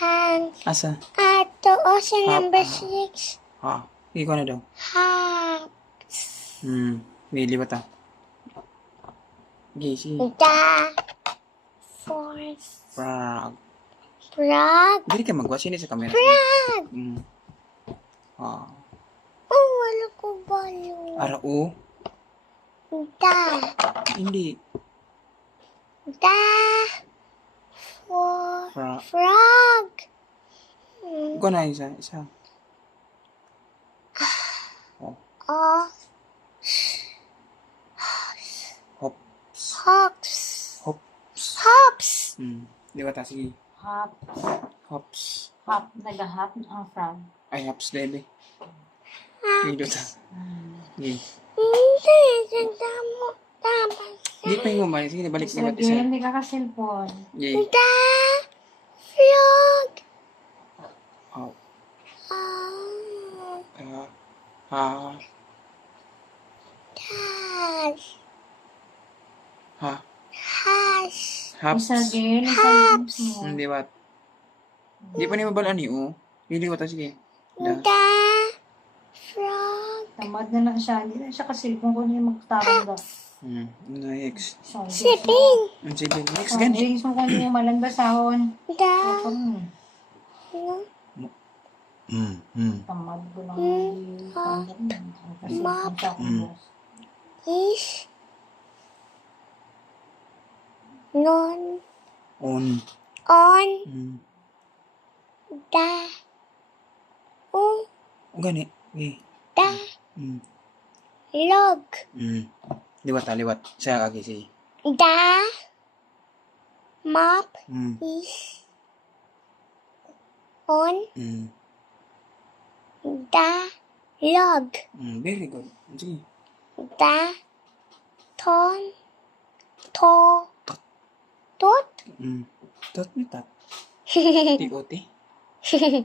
Hands. Asa? Ato sa number Hap. 6. Ikaw na daw. Hops. Bili ba ta? Sige. The fourth Frog. frog. Dili ka magwa. Sini sa camera. Frog. Ah. Oh, wala ko balo. Arao? The Hindi. frog. Ikaw na isa. Oh, Hops. hops. Hops. Hops. Di ba ta? Sige. Hop. Hops. Hop. Nag-hop ang frog. Ay, hops, baby. Dito ta. Sige. Hindi, tama. Hindi pa yung umali. Sige, balik Isa liwat isa. hindi ka ka-cellphone. Sige. The frog. Hop. Oh, Ha. has. Hops. Isa again. Isa Hops. mo. Hindi ba? Hindi pa niya mabalaan ni O. Hindi ko ta. Sige. The frog. Tamad na lang siya. Hindi na siya ka-cellphone ko niya magtawag daw. Next. Shipping. Sige. Next gani. James mo ko niya malang basahon. The Tamad ko lang. Mop. Kasi is non On. on the Gani. Sige. the log. Liwat ta. Liwat. Siya kagi. Sige. The mop is on the log. Very good. Sige. The tot. Tot ni tat. T-O-T.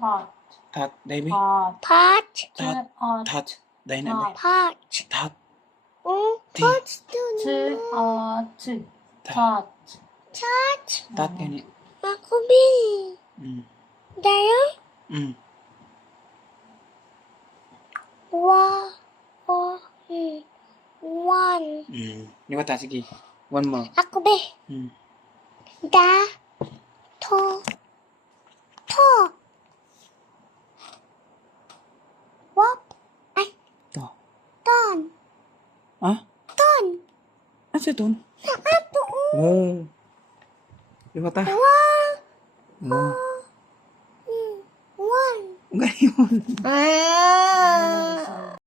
hot. Tat. Baby. Hot. Pot. Tat. Hot. Tat. Dahil na. Pot. Tat. Pot still Tot. Tot. Tat gani. Ako bin. Dayo. One. Liwat ta. Sige. One more. Ako be. Da. To. Wop. Ay. To. Ton. Ha? Ton. Ano siya ton? Ato. Oh. Liwat ta. One. Gani yun. Ah.